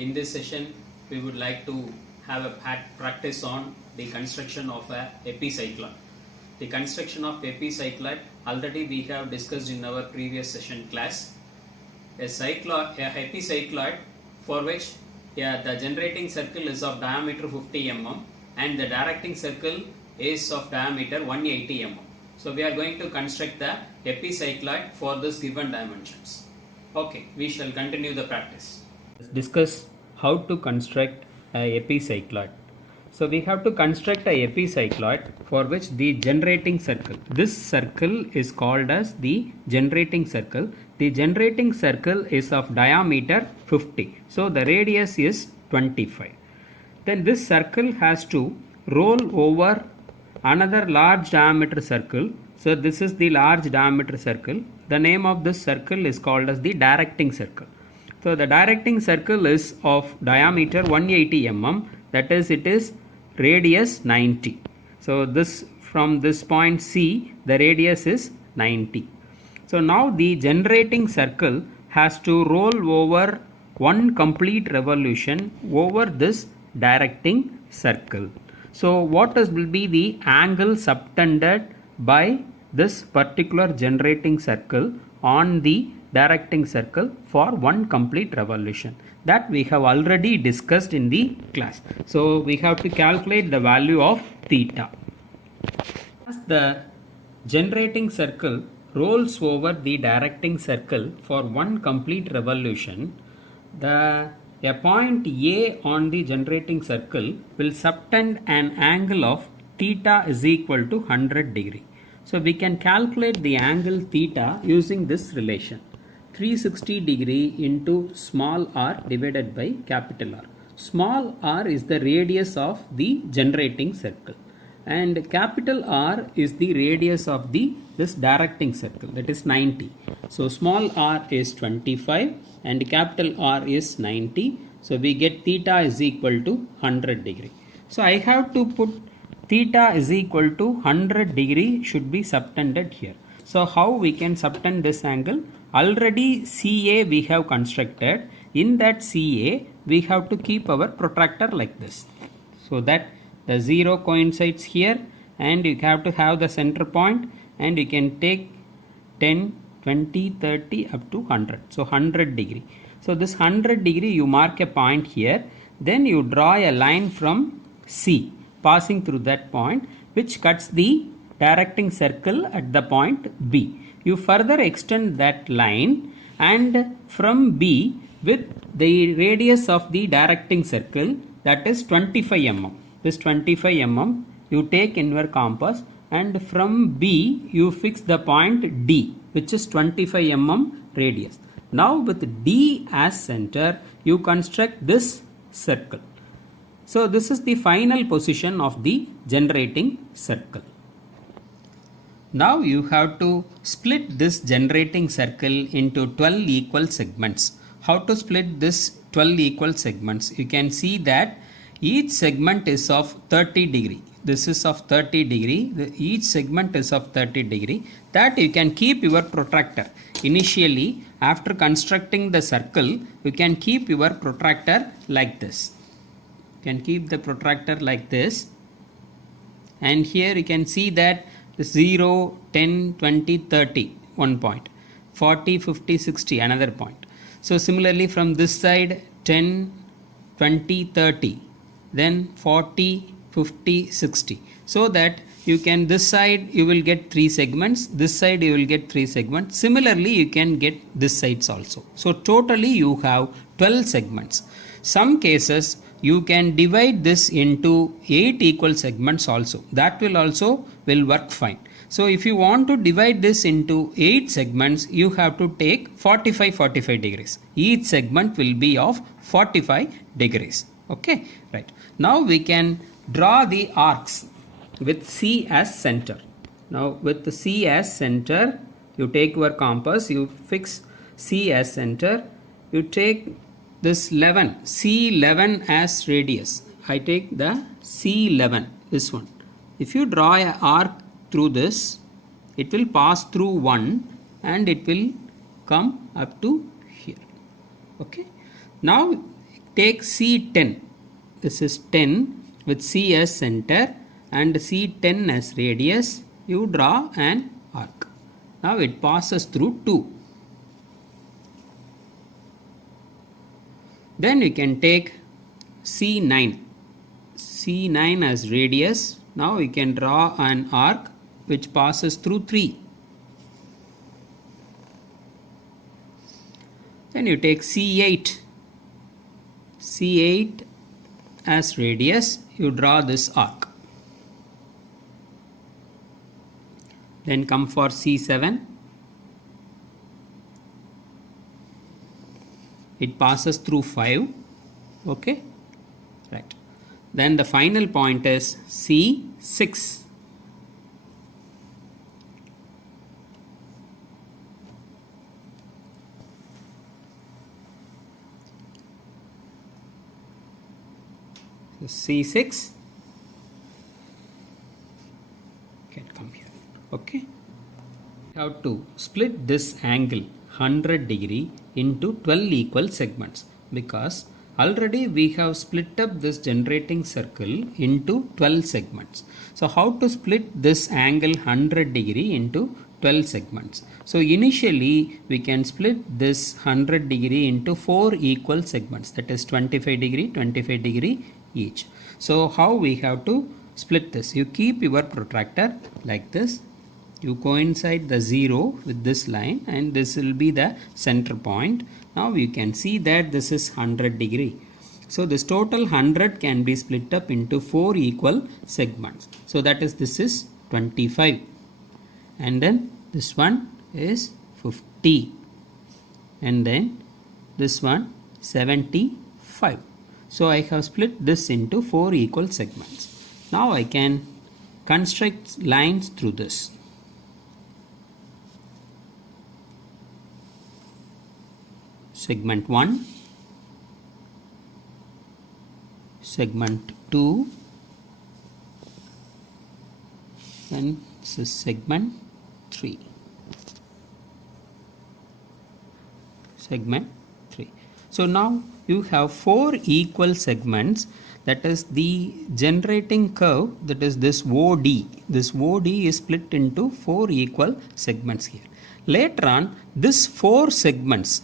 In this session, we would like to have a practice on the construction of a epicycloid. The construction of epicycloid already we have discussed in our previous session class. A epicycloid for which the generating circle is of diameter 50 mm and the directing circle is of diameter 180 mm. So we are going to construct the epicycloid for this given dimensions. Okay, we shall continue the practice. Let's discuss how to construct a epicycloid. So we have to construct a epicycloid for which the generating circle. This circle is called as the generating circle. The generating circle is of diameter 50. So the radius is 25. Then this circle has to roll over another large diameter circle. So this is the large diameter circle. The name of this circle is called as the directing circle. So the directing circle is of diameter 180 mm, that is, it is radius 90. So this, from this point C, the radius is 90. So now the generating circle has to roll over one complete revolution over this directing circle. So what will be the angle subtended by this particular generating circle on the directing circle for one complete revolution? That we have already discussed in the class. So we have to calculate the value of theta. As the generating circle rolls over the directing circle for one complete revolution, a point A on the generating circle will subtend an angle of theta is equal to 100 degree. So we can calculate the angle theta using this relation. 360 degree into small r divided by capital R. Small r is the radius of the generating circle and capital R is the radius of this directing circle, that is 90. So small r is 25 and capital R is 90. So we get theta is equal to 100 degree. So I have to put theta is equal to 100 degree should be subtended here. So how we can subtend this angle? Already CA we have constructed. In that CA we have to keep our protractor like this, so that the 0 coincides here and you have to have the center point, and you can take 10, 20, 30 up to 100. So 100 degree. So this 100 degree you mark a point here, then you draw a line from C passing through that point which cuts the directing circle at the point B. You further extend that line, and from B with the radius of the directing circle, that is 25 mm. This 25 mm you take in your compass, and from B you fix the point D, which is 25 mm radius. Now with D as center you construct this circle. So this is the final position of the generating circle. Now you have to split this generating circle into 12 equal segments. How to split this 12 equal segments? You can see that each segment is of 30 degree. This is of 30 degree. Each segment is of 30 degree. That you can keep your protractor. Initially, after constructing the circle, you can keep your protractor like this. You can keep the protractor like this. And here you can see that 0, 10, 20, 30, 1 point, 40, 50, 60, another point. So similarly from this side 10, 20, 30, then 40, 50, 60. So that you can, this side you will get 3 segments, this side you will get 3 segments. Similarly you can get this sides also. So totally you have 12 segments. Some cases you can divide this into 8 equal segments also. That will also work fine. So if you want to divide this into 8 segments, you have to take 45 degrees. Each segment will be of 45 degrees. Okay, right. Now we can draw the arcs with C as center. Now with the C as center, you take your compass, you fix C as center, you take this 11, C11 as radius. I take the C11, this one. If you draw an arc through this, it will pass through 1 and it will come up to here. Okay. Now take C10. This is 10 with C as center and C10 as radius. You draw an arc. Now it passes through 2. Then we can take C9. C9 as radius. Now we can draw an arc which passes through 3. Then you take C8. C8 as radius. You draw this arc. Then come for C7. It passes through 5. Okay. Right. Then the final point is C6. C6 can come here. Okay. We have to split this angle 100 degree into 12 equal segments because already we have split up this generating circle into 12 segments. So how to split this angle 100 degree into 12 segments? So initially we can split this 100 degree into 4 equal segments, that is 25 degree each. So how we have to split this? You keep your protractor like this. You coincide the 0 with this line and this will be the center point. Now you can see that this is 100 degree. So this total 100 can be split up into 4 equal segments. So that is, this is 25. And then this one is 50. And then this one 75. So I have split this into 4 equal segments. Now I can construct lines through this. Segment 1, segment 2, and this is segment 3. Segment 3. So now you have 4 equal segments, that is the generating curve, that is this OD. This OD is split into 4 equal segments here. Later on, this 4 segments,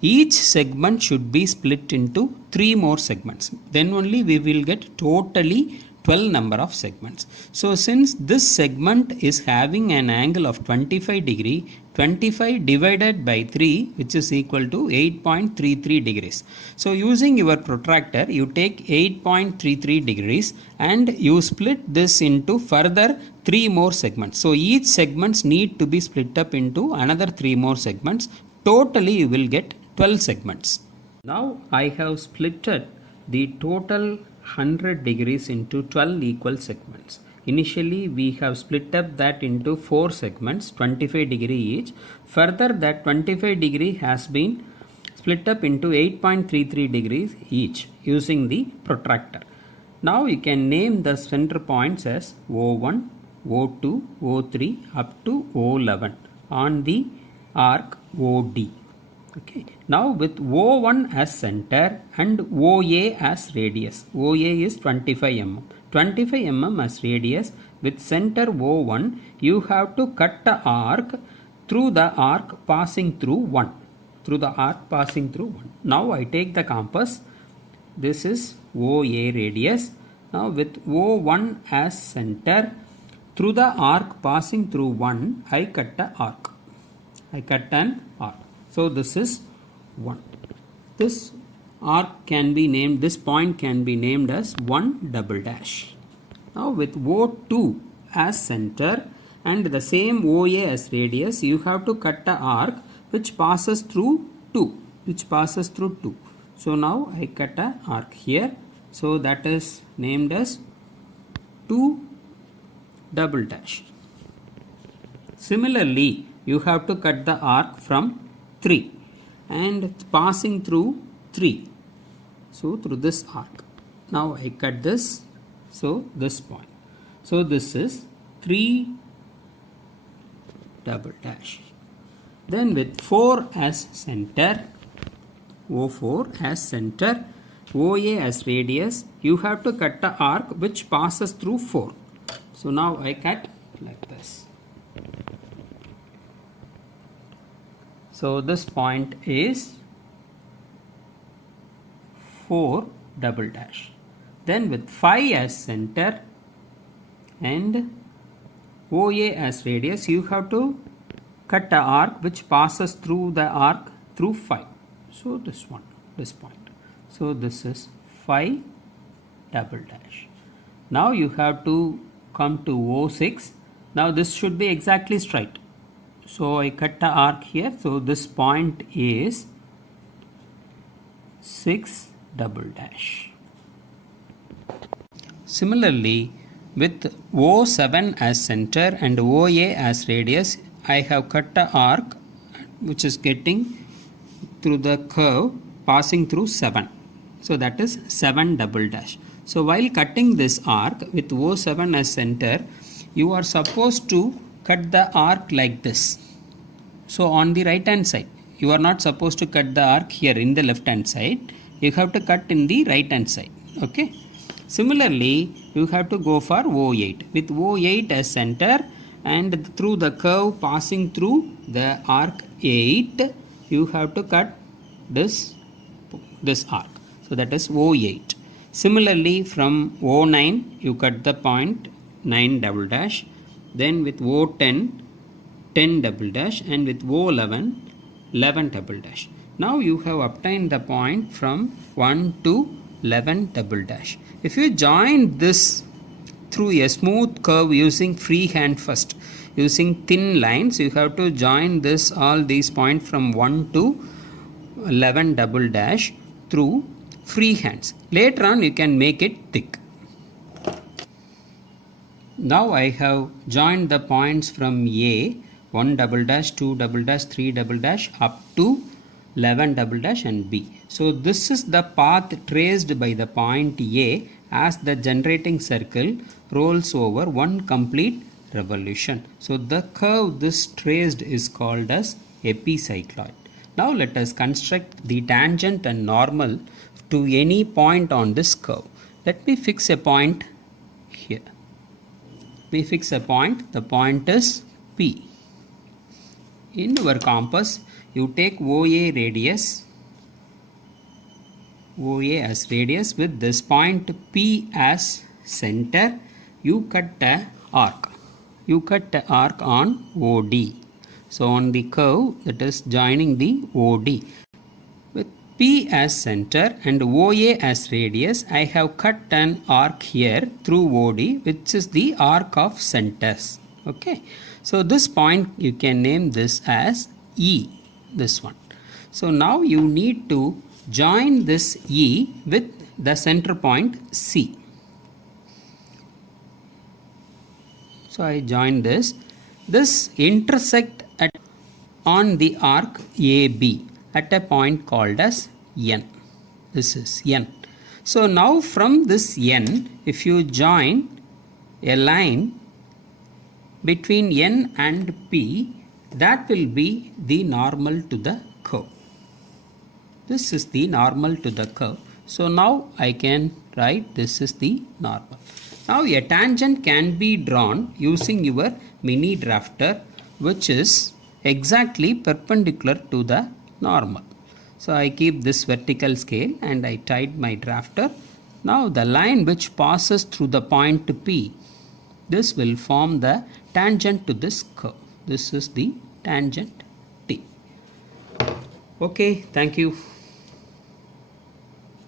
each segment should be split into 3 more segments. Then only we will get totally 12 number of segments. So since this segment is having an angle of 25 degree, 25 divided by 3, which is equal to 8.33 degrees. So using your protractor, you take 8.33 degrees and you split this into further 3 more segments. So each segments need to be split up into another 3 more segments. Totally you will get 12 segments. Now I have splitted the total 100 degrees into 12 equal segments. Initially we have split up that into 4 segments, 25 degree each. Further that 25 degree has been split up into 8.33 degrees each using the protractor. Now you can name the center points as O1, O2, O3 up to O11 on the arc OD. Okay. Now with O1 as center and OA as radius. OA is 25 mm. 25 mm as radius. With center O1, you have to cut the arc through the arc passing through 1. Through the arc passing through 1. Now I take the compass. This is OA radius. Now with O1 as center, through the arc passing through 1, I cut the arc. I cut an arc. So this is 1. This arc can be named, this point can be named as 1 double dash. Now with O2 as center and the same OA as radius, you have to cut the arc which passes through 2. So now I cut an arc here. So that is named as 2 double dash. Similarly, you have to cut the arc from 3 and passing through 3. So through this arc. Now I cut this. So this point. So this is 3 double dash. Then with 4 as center, O4 as center, OA as radius, you have to cut the arc which passes through 4. So now I cut like this. So this point is 4 double dash. Then with 5 as center and OA as radius, you have to cut the arc which passes through the arc through 5. So this one, this point. So this is 5 double dash. Now you have to come to O6. Now this should be exactly straight. So I cut the arc here. So this point is 6 double dash. Similarly, with O7 as center and OA as radius, I have cut the arc which is getting through the curve passing through 7. So that is 7 double dash. So while cutting this arc with O7 as center, you are supposed to cut the arc like this. So on the right hand side, you are not supposed to cut the arc here in the left hand side. You have to cut in the right hand side. Okay. Similarly, you have to go for O8 with O8 as center and through the curve passing through the arc 8, you have to cut this arc. So that is O8. Similarly, from O9, you cut the point 9 double dash. Then with O10, 10 double dash, and with O11, 11 double dash. Now you have obtained the point from 1 to 11 double dash. If you join this through a smooth curve using freehand first, using thin lines, you have to join this all these points from 1 to 11 double dash through freehands. Later on you can make it thick. Now I have joined the points from A, 1 double dash, 2 double dash, 3 double dash up to 11 double dash and B. So this is the path traced by the point A as the generating circle rolls over one complete revolution. So the curve this traced is called as epicycloid. Now let us construct the tangent and normal to any point on this curve. Let me fix a point here. We fix a point. The point is P. In your compass, you take OA radius, OA as radius with this point P as center. You cut the arc. You cut the arc on OD. So on the curve that is joining the OD. With P as center and OA as radius, I have cut an arc here through OD, which is the arc of centers. Okay. So this point you can name this as E, this one. So now you need to join this E with the center point C. So I join this. This intersect on the arc AB at a point called as N. This is N. So now from this N, if you join a line between N and P, that will be the normal to the curve. This is the normal to the curve. So now I can write this is the normal. Now a tangent can be drawn using your mini drafter, which is exactly perpendicular to the normal. So I keep this vertical scale and I tied my drafter. Now the line which passes through the point P, this will form the tangent to this curve. This is the tangent T. Okay, thank you.